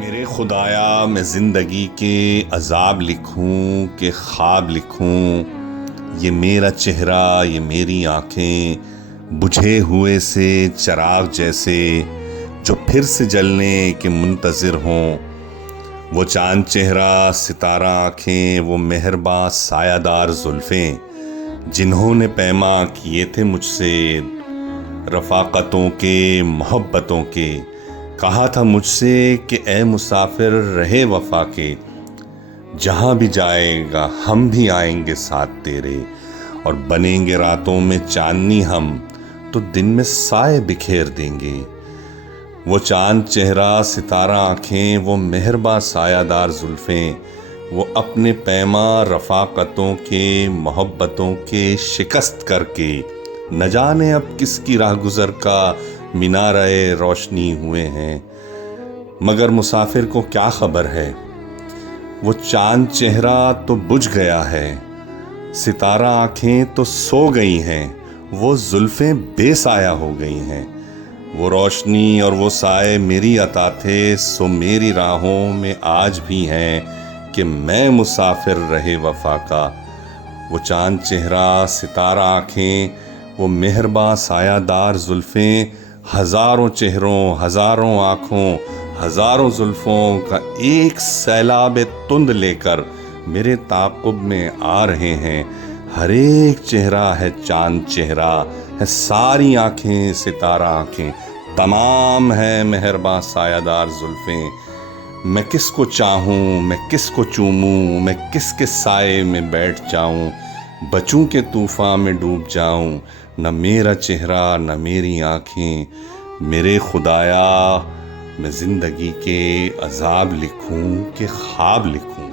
میرے خدایا میں زندگی کے عذاب لکھوں کہ خواب لکھوں، یہ میرا چہرہ یہ میری آنکھیں بجھے ہوئے سے چراغ جیسے جو پھر سے جلنے کے منتظر ہوں۔ وہ چاند چہرہ ستارہ آنکھیں، وہ مہرباں سایہ دار زلفیں جنہوں نے پیما کیے تھے مجھ سے رفاقتوں کے محبتوں کے، کہا تھا مجھ سے کہ اے مسافر رہے وفا کے، جہاں بھی جائے گا ہم بھی آئیں گے ساتھ تیرے، اور بنیں گے راتوں میں چاندنی ہم تو دن میں سائے بکھیر دیں گے۔ وہ چاند چہرہ ستارہ آنکھیں، وہ مہرباں سایہ دار زلفیں، وہ اپنے پیما رفاقتوں کے محبتوں کے شکست کر کے، نہ جانے اب کس کی راہ گزر کا مینارہ روشنی ہوئے ہیں، مگر مسافر کو کیا خبر ہے۔ وہ چاند چہرہ تو بجھ گیا ہے، ستارہ آنکھیں تو سو گئی ہیں، وہ زلفیں بے سایہ ہو گئی ہیں۔ وہ روشنی اور وہ سائے میری عطا تھے، سو میری راہوں میں آج بھی ہیں کہ میں مسافر رہے وفا کا۔ وہ چاند چہرہ ستارہ آنکھیں، وہ مہرباں سایہ دار زلفیں، ہزاروں چہروں ہزاروں آنکھوں ہزاروں زلفوں کا ایک سیلاب تند لے کر میرے تعاقب میں آ رہے ہیں۔ ہر ایک چہرہ ہے چاند چہرہ، ہے ساری آنکھیں ستارہ آنکھیں، تمام ہے مہرباں سایہ دار زلفیں۔ میں کس کو چاہوں میں کس کو چوموں، میں کس کے سائے میں بیٹھ جاؤں، بچوں کے طوفان میں ڈوب جاؤں، نہ میرا چہرہ نہ میری آنکھیں۔ میرے خدایا میں زندگی کے عذاب لکھوں کہ خواب لکھوں۔